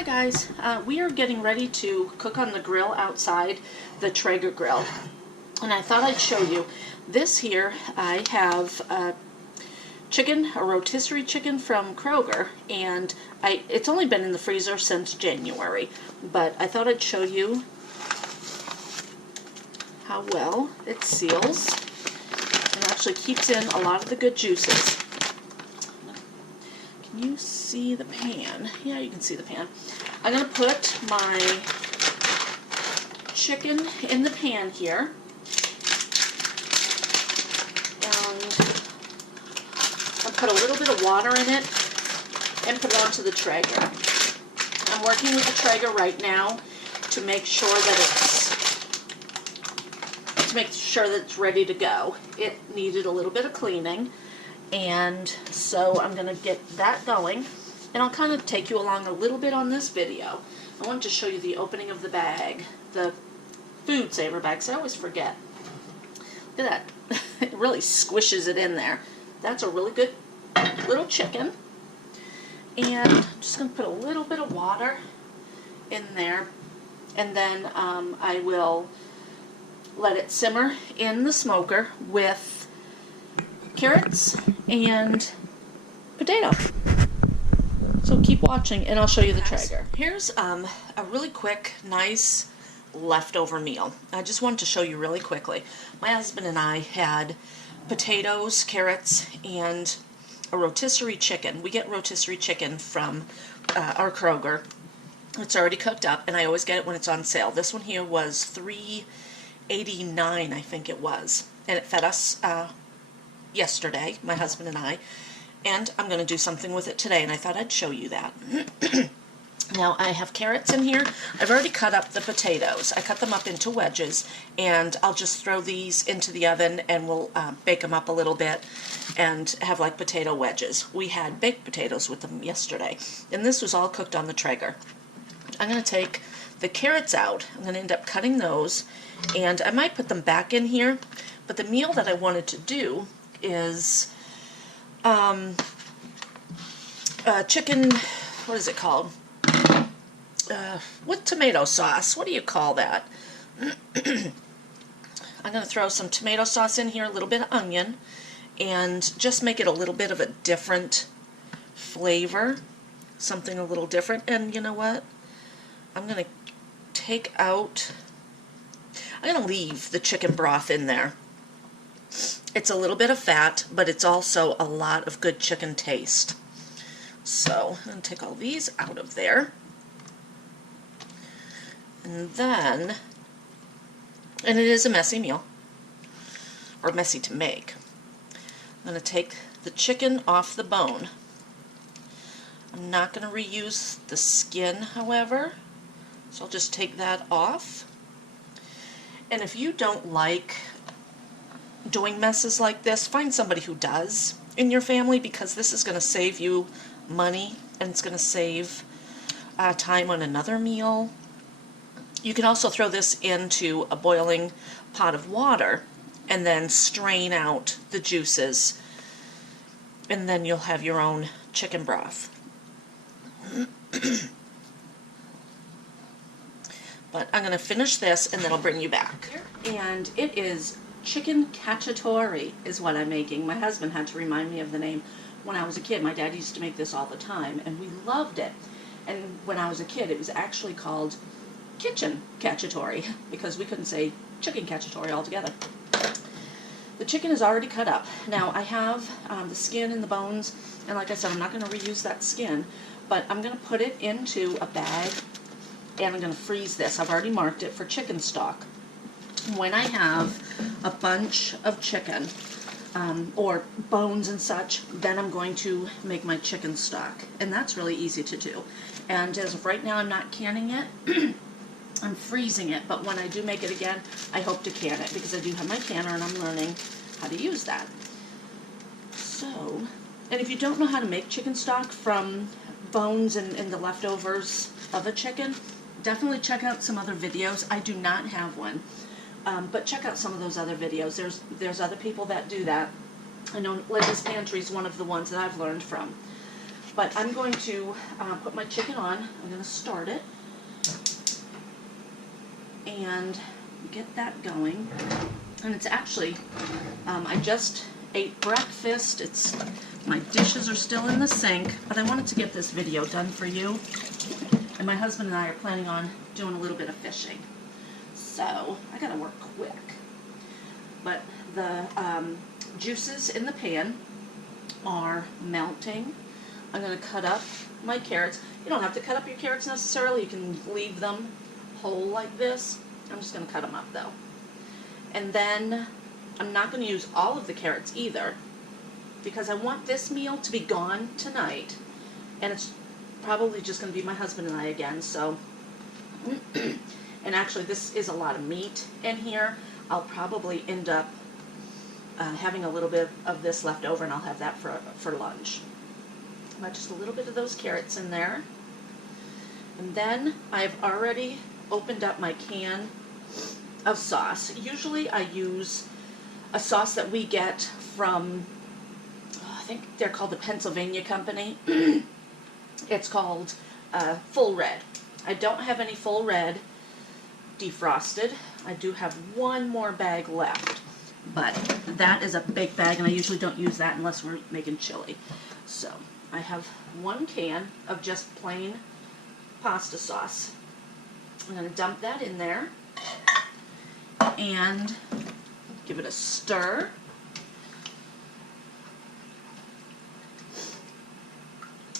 Hi guys, we are getting ready to cook on the grill outside the Traeger grill, and I thought I'd show you this here. I have a rotisserie chicken from Kroger, and it's only been in the freezer since January, but I thought I'd show you how well it seals and actually keeps in a lot of the good juices. Can you see the pan? Yeah, you can see the pan. I'm going to put my chicken in the pan here. And I'll put a little bit of water in it and put it onto the Traeger. I'm working with the Traeger right now to make sure that it's ready to go. It needed a little bit of cleaning, and so I'm going to get that going, and I'll kind of take you along a little bit on this video. I wanted to show you the opening of the bag, the food saver bag, so I always forget. Look at that. It really squishes it in there. That's a really good little chicken. And I'm just going to put a little bit of water in there, and then I will let it simmer in the smoker with carrots and potato. So keep watching and I'll show you the Traeger. Here's a really quick, nice leftover meal. I just wanted to show you really quickly. My husband and I had potatoes, carrots, and a rotisserie chicken. We get rotisserie chicken from our Kroger. It's already cooked up, and I always get it when it's on sale. This one here was $3.89, I think it was, and it fed us yesterday, my husband and I, and I'm going to do something with it today, and I thought I'd show you that. Now I have carrots in here. I've already cut up the potatoes. I cut them up into wedges, and I'll just throw these into the oven, and we'll bake them up a little bit and have like potato wedges. We had baked potatoes with them yesterday, and this was all cooked on the Traeger. I'm going to take the carrots out. I'm going to end up cutting those, and I might put them back in here, but the meal that I wanted to do is chicken, what is it called? With tomato sauce. What do you call that? I'm going to throw some tomato sauce in here, a little bit of onion, and just make it a little bit of a different flavor, something a little different. And you know what? I'm going to leave the chicken broth in there. It's a little bit of fat, but it's also a lot of good chicken taste. So I'm going to take all these out of there. And then, and it is a messy meal, or messy to make. I'm going to take the chicken off the bone. I'm not going to reuse the skin, however, so I'll just take that off. And if you don't like doing messes like this, find somebody who does in your family, because this is going to save you money, and it's going to save time on another meal. You can also throw this into a boiling pot of water and then strain out the juices, and then you'll have your own chicken broth. But I'm going to finish this, and then I'll bring you back. And it is chicken cacciotore is what I'm making. My husband had to remind me of the name. When I was a kid, my dad used to make this all the time, and we loved it. And when I was a kid, it was actually called kitchen cacciotore, because we couldn't say chicken cacciotore altogether. The chicken is already cut up. Now I have the skin and the bones, and like I said, I'm not going to reuse that skin, but I'm going to put it into a bag, and I'm going to freeze this. I've already marked it for chicken stock. When I have a bunch of chicken, or bones and such, then I'm going to make my chicken stock, and that's really easy to do. And as of right now, I'm not canning it. I'm freezing it, but when I do make it again, I hope to can it, because I do have my canner and I'm learning how to use that. So, and if you don't know how to make chicken stock from bones and the leftovers of a chicken, definitely check out some other videos. I do not have one, but check out some of those other videos. There's other people that do that. I know Linda's Pantry is one of the ones that I've learned from. But I'm going to put my chicken on. I'm going to start it and get that going. And it's actually, I just ate breakfast. My dishes are still in the sink, but I wanted to get this video done for you. And my husband and I are planning on doing a little bit of fishing. So I gotta work quick. But the juices in the pan are melting. I'm gonna cut up my carrots. You don't have to cut up your carrots necessarily. You can leave them whole like this. I'm just gonna cut them up though. And then I'm not gonna use all of the carrots either, because I want this meal to be gone tonight, and it's probably just going to be my husband and I again, so, and actually this is a lot of meat in here. I'll probably end up having a little bit of this left over, and I'll have that for lunch. But just a little bit of those carrots in there. And then I've already opened up my can of sauce. Usually I use a sauce that we get from, I think they're called the Pennsylvania Company. It's called Full Red. I don't have any Full Red defrosted. I do have one more bag left, but that is a big bag, and I usually don't use that unless we're making chili. So I have one can of just plain pasta sauce. I'm going to dump that in there and give it a stir.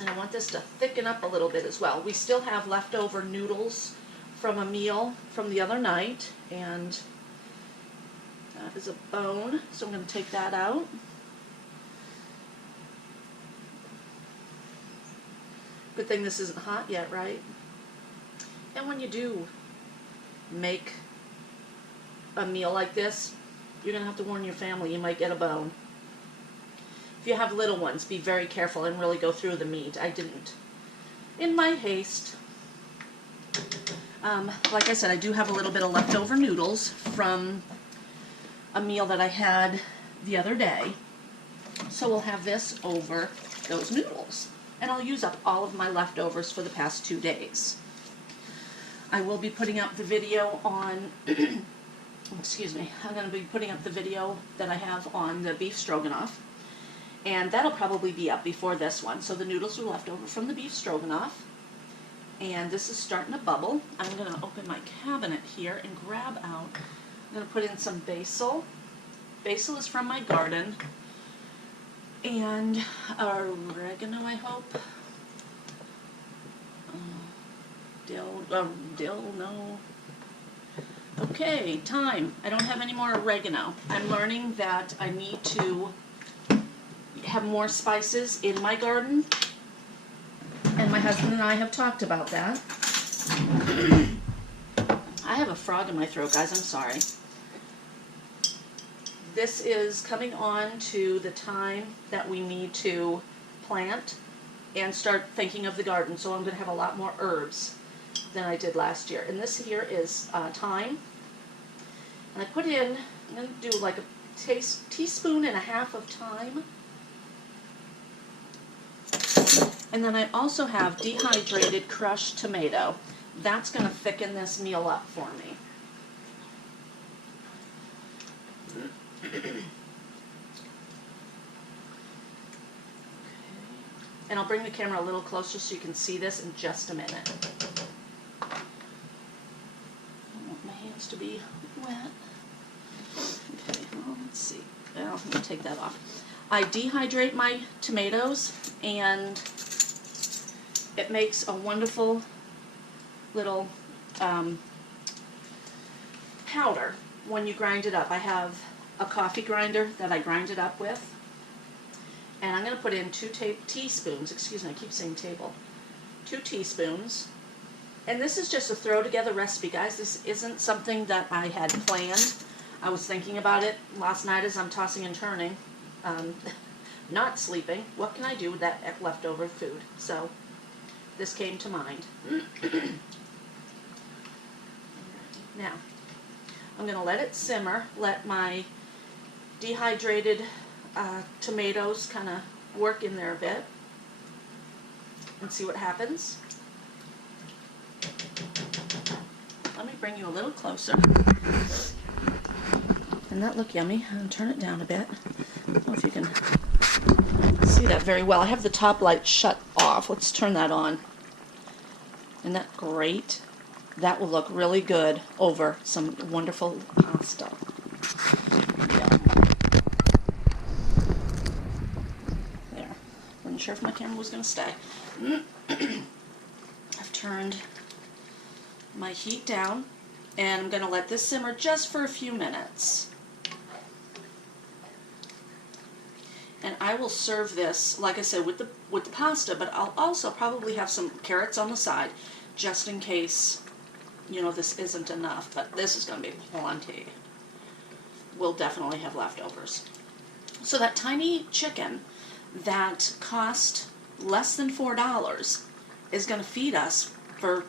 And I want this to thicken up a little bit as well. We still have leftover noodles from a meal from the other night, and that is a bone, so I'm going to take that out. Good thing this isn't hot yet, right? And when you do make a meal like this, you're going to have to warn your family you might get a bone. If you have little ones, be very careful and really go through the meat. I didn't. In my haste. Like I said, I do have a little bit of leftover noodles from a meal that I had the other day. So we'll have this over those noodles. And I'll use up all of my leftovers for the past 2 days. I will be putting up the video on, excuse me, I'm going to be putting up the video that I have on the beef stroganoff. And that'll probably be up before this one. So the noodles are left over from the beef stroganoff. And this is starting to bubble. I'm going to open my cabinet here and grab out, I'm going to put in some basil. Basil is from my garden. And oregano, I hope. Dill, no. Okay, thyme. I don't have any more oregano. I'm learning that I need to have more spices in my garden, and my husband and I have talked about that. I have a frog in my throat, guys, I'm sorry. This is coming on to the time that we need to plant and start thinking of the garden, so I'm going to have a lot more herbs than I did last year. And this here is thyme, and I put in, I'm going to do like a teaspoon and a half of thyme. And then I also have dehydrated crushed tomato. That's going to thicken this meal up for me. Okay. And I'll bring the camera a little closer so you can see this in just a minute. I want my hands to be wet. Okay, well, let's see. Well, I'm going to take that off. I dehydrate my tomatoes, and it makes a wonderful little powder when you grind it up. I have a coffee grinder that I grind it up with, and I'm going to put in 2 teaspoons, excuse me, I keep saying table, 2 teaspoons, and this is just a throw together recipe, guys. This isn't something that I had planned. I was thinking about it last night as I'm tossing and turning, not sleeping. What can I do with that leftover food? So this came to mind. Now, I'm going to let it simmer, let my dehydrated tomatoes kind of work in there a bit. and see what happens. Let me bring you a little closer. Doesn't that look yummy? I'm going to turn it down a bit. I don't know if you can see that very well. I have the top light shut off. Let's turn that on. Isn't that great? That will look really good over some wonderful pasta. Yeah. There. Wasn't sure if my camera was going to stay. I've turned my heat down, and I'm going to let this simmer just for a few minutes. And I will serve this, like I said, with the pasta, but I'll also probably have some carrots on the side, just in case, you know, this isn't enough. But this is going to be plenty. We'll definitely have leftovers. So that tiny chicken that cost less than $4 is going to feed us for,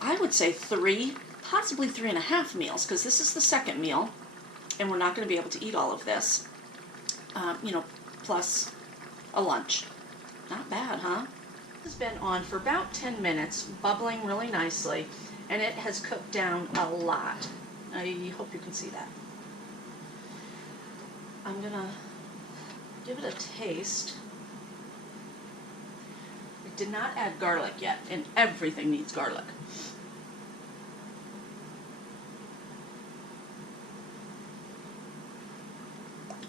I would say, 3, possibly 3.5 meals, because this is the second meal, and we're not going to be able to eat all of this. You know, plus a lunch. Not bad, huh? This has been on for about 10 minutes, bubbling really nicely, and it has cooked down a lot. I hope you can see that. I'm gonna give it a taste. I did not add garlic yet, and everything needs garlic.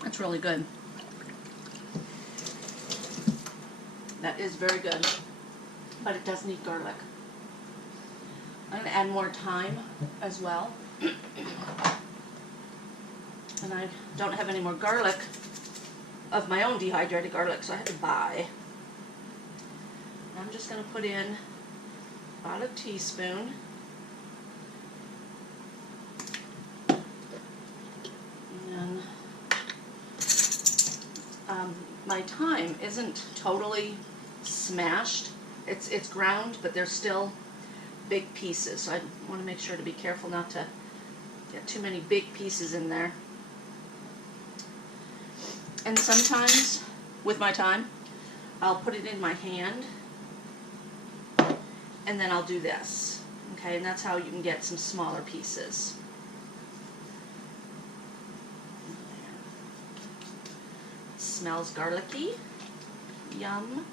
That's really good. That is very good, but it does need garlic. I'm going to add more thyme as well. And I don't have any more garlic of my own dehydrated garlic, so I had to buy. I'm just going to put in about a teaspoon. And my thyme isn't totally smashed. It's ground, but there's still big pieces. So I want to make sure to be careful not to get too many big pieces in there. And sometimes with my thyme, I'll put it in my hand and then I'll do this. Okay, and that's how you can get some smaller pieces. Smells garlicky. Yum.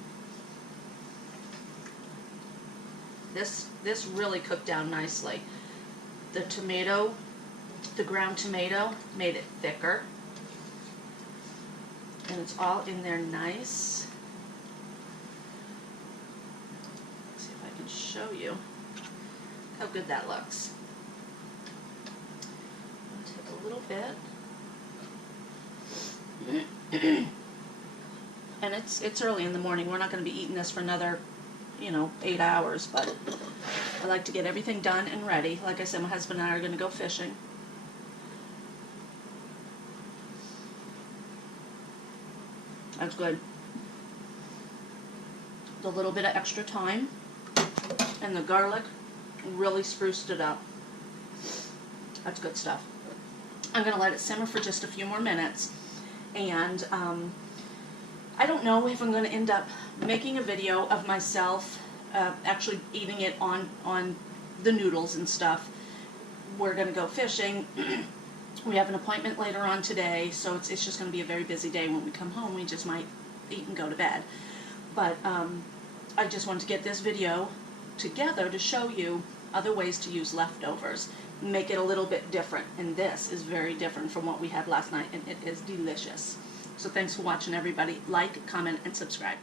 This really cooked down nicely. The tomato, the ground tomato, made it thicker. And it's all in there nice. Let's see if I can show you how good that looks. I'll take a little bit. And it's early in the morning. We're not going to be eating this for another, 8 hours, but I like to get everything done and ready. Like I said, my husband and I are going to go fishing. That's good. The little bit of extra thyme and the garlic really spruced it up. That's good stuff. I'm going to let it simmer for just a few more minutes. And I don't know if I'm going to end up making a video of myself actually eating it on the noodles and stuff. We're going to go fishing. We have an appointment later on today, so it's just going to be a very busy day. When we come home, we just might eat and go to bed. But I just wanted to get this video together to show you other ways to use leftovers. Make it a little bit different, and this is very different from what we had last night, and it is delicious. So thanks for watching, everybody. Like, comment, and subscribe.